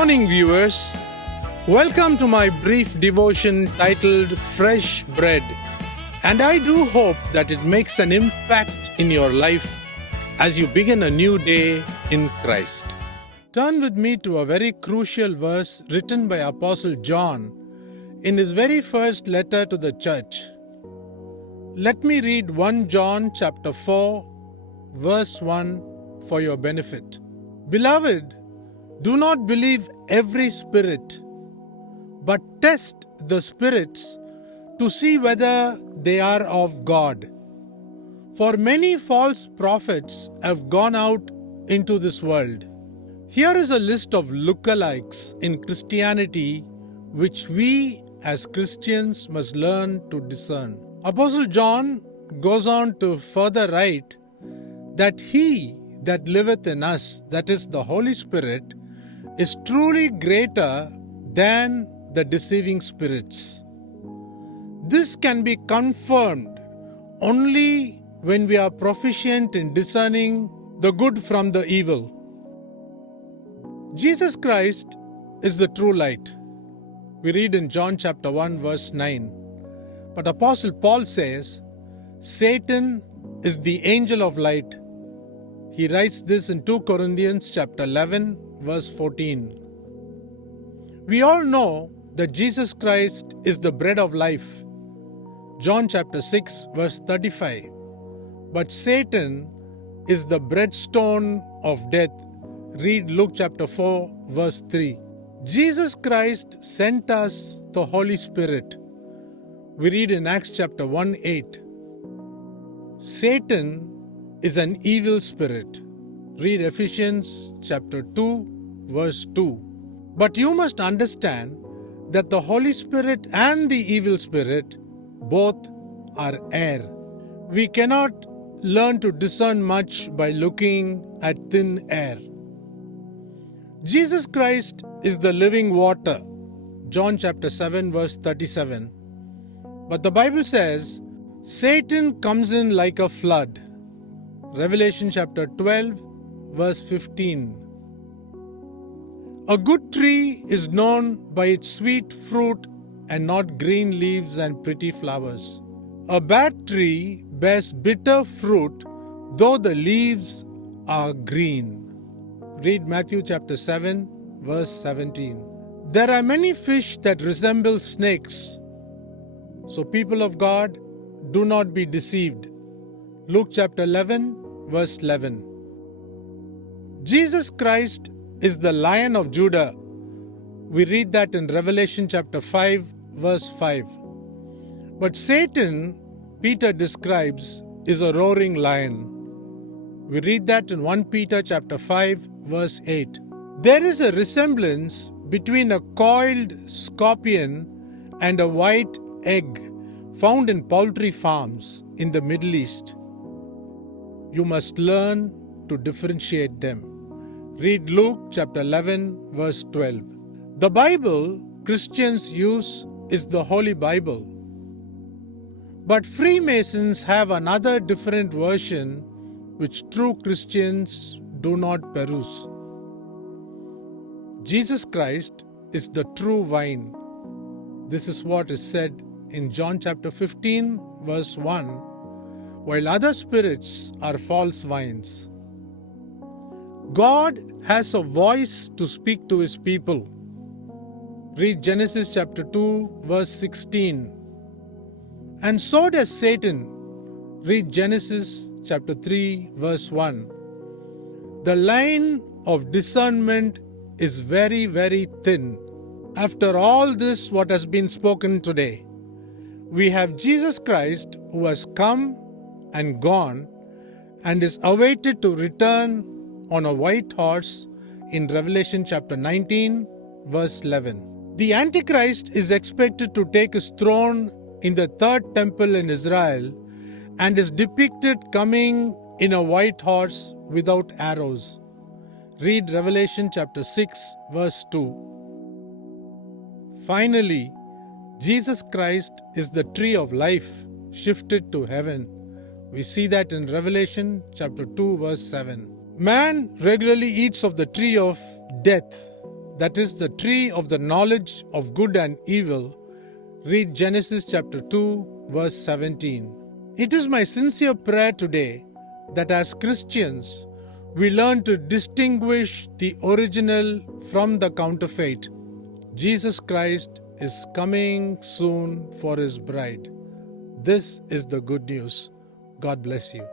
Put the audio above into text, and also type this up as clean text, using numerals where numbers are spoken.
morning, viewers. Welcome to my brief devotion titled Fresh Bread. And I do hope that it makes an impact in your life as you begin a new day in Christ. Turn with me to a very crucial verse written by Apostle John in his very first letter to the church. Let me read 1 John chapter 4, verse 1 for your benefit. Beloved, do not believe every spirit, but test the spirits to see whether they are of God. For many false prophets have gone out into this world. Here is a list of lookalikes in Christianity which we as Christians must learn to discern. Apostle John goes on to further write that he that liveth in us, that is the Holy Spirit, is truly greater than the deceiving spirits. This can be confirmed only when we are proficient in discerning the good from the evil. Jesus Christ is the true light. We read in John chapter 1 verse 9. But Apostle Paul says, Satan is the angel of light. He writes this in 2 Corinthians chapter 11 verse 14. We all know that Jesus Christ is the bread of life. John chapter 6 verse 35. But Satan is the breadstone of death. Read Luke chapter 4 verse 3. Jesus Christ sent us the Holy Spirit. We read in Acts chapter 1:8. Satan is an evil spirit. Read Ephesians chapter 2 verse 2. But you must understand that the Holy Spirit and the evil spirit both are air. We cannot learn to discern much by looking at thin air. Jesus Christ is the living water. John chapter 7 verse 37. But the Bible says, Satan comes in like a flood. Revelation chapter 12 verse 15. A good tree is known by its sweet fruit and not green leaves and pretty flowers. A bad tree bears bitter fruit, though the leaves are green. Read Matthew chapter 7 verse 17. There are many fish that resemble snakes. So people of God, do not be deceived. Luke chapter 11 verse 11. Jesus Christ is the Lion of Judah. We read that in Revelation chapter 5 verse 5. But Satan, Peter describes, is a roaring lion. We read that in 1 Peter chapter 5 verse 8. There is a resemblance between a coiled scorpion and a white egg found in poultry farms in the Middle East. You must learn to differentiate them. Read Luke chapter 11 verse 12. The Bible Christians use is the Holy Bible. But Freemasons have another different version which true Christians do not peruse. Jesus Christ is the true vine. This is what is said in John chapter 15 verse 1, while other spirits are false vines. God has a voice to speak to his people. Read Genesis chapter 2 verse 16. And so does Satan. Read Genesis chapter 3 verse 1. The line of discernment is very, very thin. After all this what has been spoken today, we have Jesus Christ who has come and gone and is awaited to return on a white horse in Revelation chapter 19 verse 11. The Antichrist is expected to take his throne in the third temple in Israel and is depicted coming in a white horse without arrows. Read Revelation chapter 6 verse 2. Finally, Jesus Christ is the tree of life shifted to heaven. We see that in Revelation chapter 2 verse 7. Man regularly eats of the tree of death, that is the tree of the knowledge of good and evil, read Genesis chapter 2, verse 17. It is my sincere prayer today that as Christians, we learn to distinguish the original from the counterfeit. Jesus Christ is coming soon for his bride. This is the good news. God bless you.